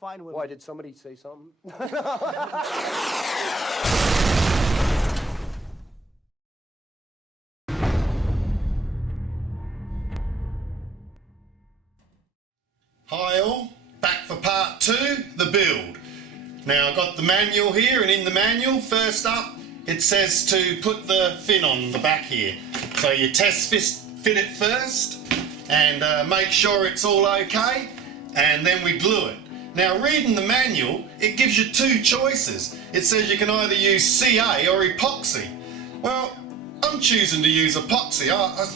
fine with Why, me. did somebody say something? Hi all, back for part 2, the build. Now I've got the manual here, and in the manual, first up, it says to put the fin on the back here. So you test fit it first, and make sure it's all okay, and then we glue it. Now reading the manual, it gives you 2 choices. It says you can either use CA or epoxy. Well, I'm choosing to use epoxy.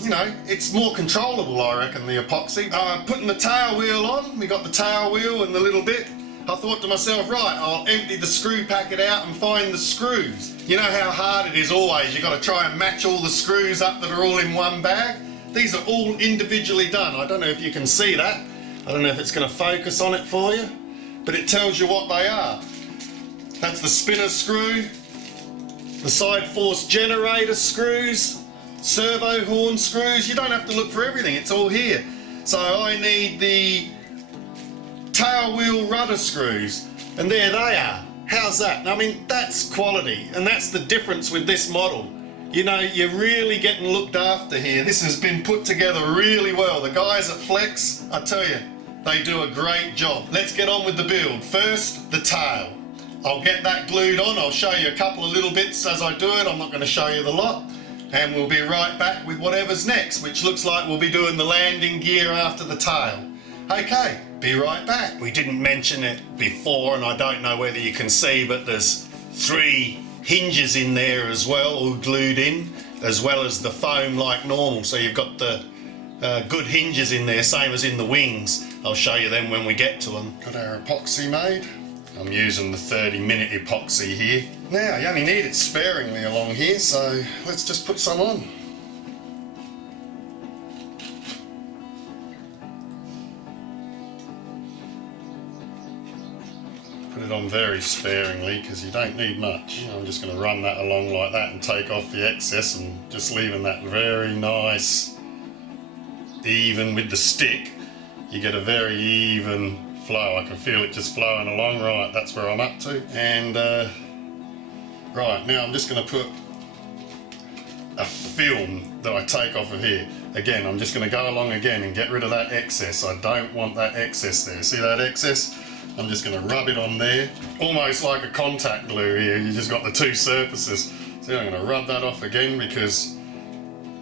You know, it's more controllable, I reckon, the epoxy. Putting the tail wheel on, we got the tail wheel and the little bit. I thought to myself, right, I'll empty the screw packet out and find the screws. You know how hard it is always, you've got to try and match all the screws up that are all in one bag. These are all individually done. I don't know if you can see that. I don't know if it's going to focus on it for you, but it tells you what they are. That's the spinner screw, the side force generator screws, servo horn screws. You don't have to look for everything, it's all here. So I need the tailwheel rudder screws, and there they are. How's that? I mean, that's quality, and that's the difference with this model. You know, you're really getting looked after here. This has been put together really well. The guys at Flex, I tell you, they do a great job. Let's get on with the build. First, the tail. I'll get that glued on. I'll show you a couple of little bits as I do it. I'm not going to show you the lot. And we'll be right back with whatever's next, which looks like we'll be doing the landing gear after the tail. Okay, be right back. We didn't mention it before, and I don't know whether you can see, but there's 3 hinges in there as well, all glued in, as well as the foam like normal. So you've got the good hinges in there, same as in the wings. I'll show you them when we get to them. Got our epoxy made. I'm using the 30-minute epoxy here. Now, you only need it sparingly along here, so let's just put some on. Put it on very sparingly because you don't need much. I'm just going to run that along like that and take off the excess, and just leaving that very nice, even with the stick. You get a very even flow. I can feel it just flowing along. Right, that's where I'm up to. And right, now I'm just going to put a film that I take off of here. Again, I'm just going to go along again and get rid of that excess. I don't want that excess there. See that excess? I'm just going to rub it on there, almost like a contact glue here. You just got the 2 surfaces. So I'm going to rub that off again, because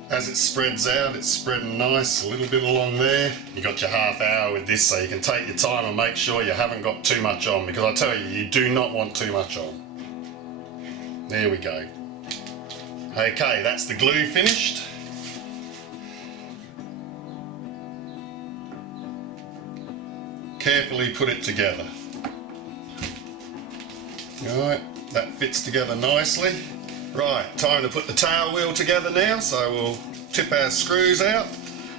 as it spreads out, it's spreading nice, a little bit along there. You got your half hour with this, so you can take your time and make sure you haven't got too much on, because I tell you, you do not want too much on. There we go. Okay, that's the glue finished. Carefully put it together. Alright, that fits together nicely. Right, time to put the tail wheel together now, so we'll tip our screws out.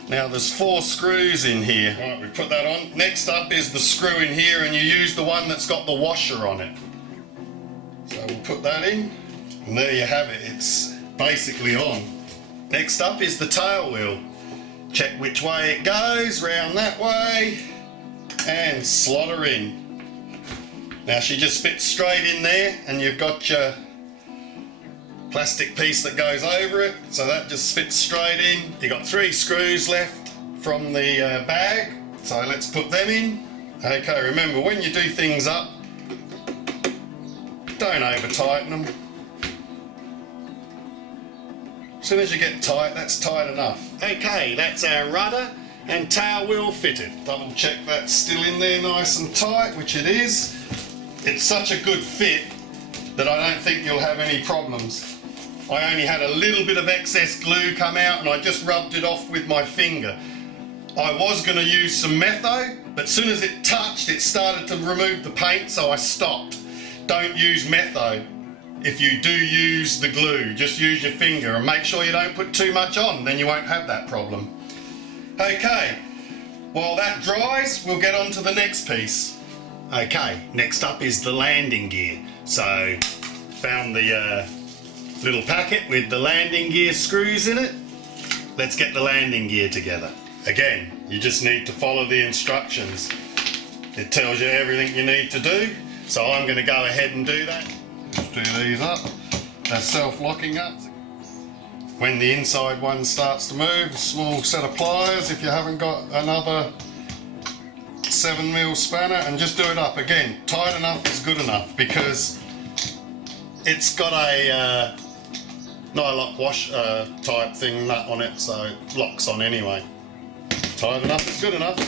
Now there's 4 screws in here. Right, we put that on. Next up is the screw in here, and you use the one that's got the washer on it. So we'll put that in, and there you have it, it's basically on. Next up is the tail wheel. Check which way it goes, round that way, and slot her in. Now she just fits straight in there, and you've got your plastic piece that goes over it, so that just fits straight in. You've got 3 screws left from the bag, so let's put them in. Okay, remember, when you do things up, don't over tighten them. As soon as you get tight, that's tight enough. Okay, that's our rudder and tail wheel fitted. Double check that's still in there nice and tight, which it is. It's such a good fit that I don't think you'll have any problems. I only had a little bit of excess glue come out, and I just rubbed it off with my finger. I was going to use some metho, but as soon as it touched, it started to remove the paint, so I stopped. Don't use metho. If you do use the glue, just use your finger, and make sure you don't put too much on, then you won't have that problem. Okay, while that dries, we'll get on to the next piece. Okay, next up is the landing gear. So, found the little packet with the landing gear screws in it. Let's get the landing gear together. Again, you just need to follow the instructions. It tells you everything you need to do. So I'm going to go ahead and do that. Just do these up. They're self-locking up. When the inside one starts to move, a small set of pliers if you haven't got another 7mm spanner, and just do it up. Again, tight enough is good enough because it's got a nylock wash type thing nut on it, so it locks on anyway. Tight enough is good enough.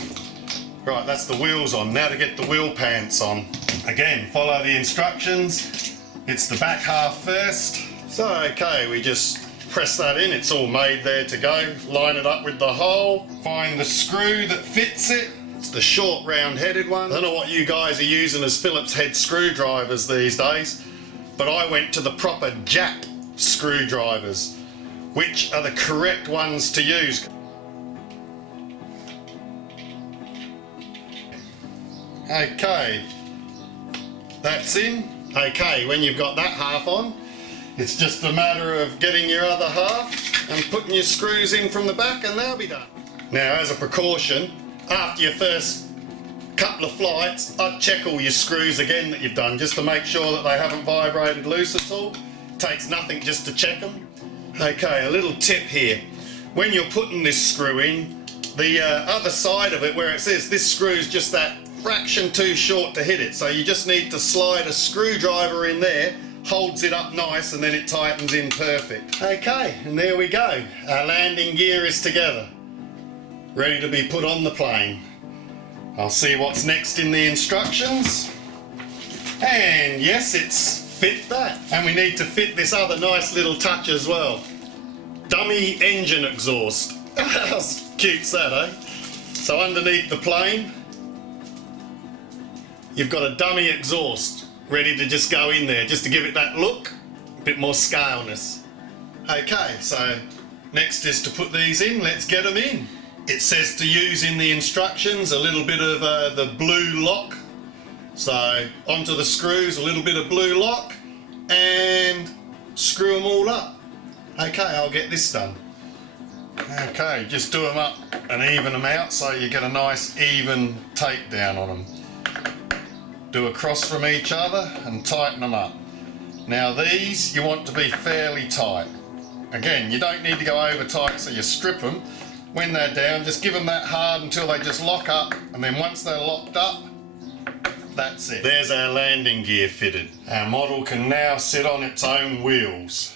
Right, that's the wheels on. Now to get the wheel pants on. Again, follow the instructions. It's the back half first. So okay, we just press that in. It's all made there to go. Line it up with the hole. Find the screw that fits it. It's the short round headed one. I don't know what you guys are using as Phillips head screwdrivers these days, but I went to the proper Jap screwdrivers, which are the correct ones to use. Okay, that's in. Okay, when you've got that half on, it's just a matter of getting your other half and putting your screws in from the back, and they'll be done. Now, as a precaution, after your first couple of flights, I'd check all your screws again that you've done, just to make sure that they haven't vibrated loose at all. Takes nothing just to check them. Okay, a little tip here. When you're putting this screw in, the other side of it where it says this screw is just that fraction too short to hit it, so you just need to slide a screwdriver in there, holds it up nice, and then it tightens in perfect. Okay, and there we go. Our landing gear is together, ready to be put on the plane. I'll see what's next in the instructions. And yes, it's fit that. And we need to fit this other nice little touch as well. Dummy engine exhaust. How cute's that, eh? So underneath the plane, you've got a dummy exhaust ready to just go in there, just to give it that look, a bit more scaleness. Okay, so next is to put these in. Let's get them in. It says to use in the instructions a little bit of the blue lock. So onto the screws, a little bit of blue lock, and screw them all up. Okay, I'll get this done. Okay, just do them up and even them out so you get a nice even takedown on them. Do across from each other and tighten them up. Now these you want to be fairly tight. Again, you don't need to go over tight, so you strip them. When they're down, just give them that hard until they just lock up, and then once they're locked up, that's it. There's our landing gear fitted. Our model can now sit on its own wheels.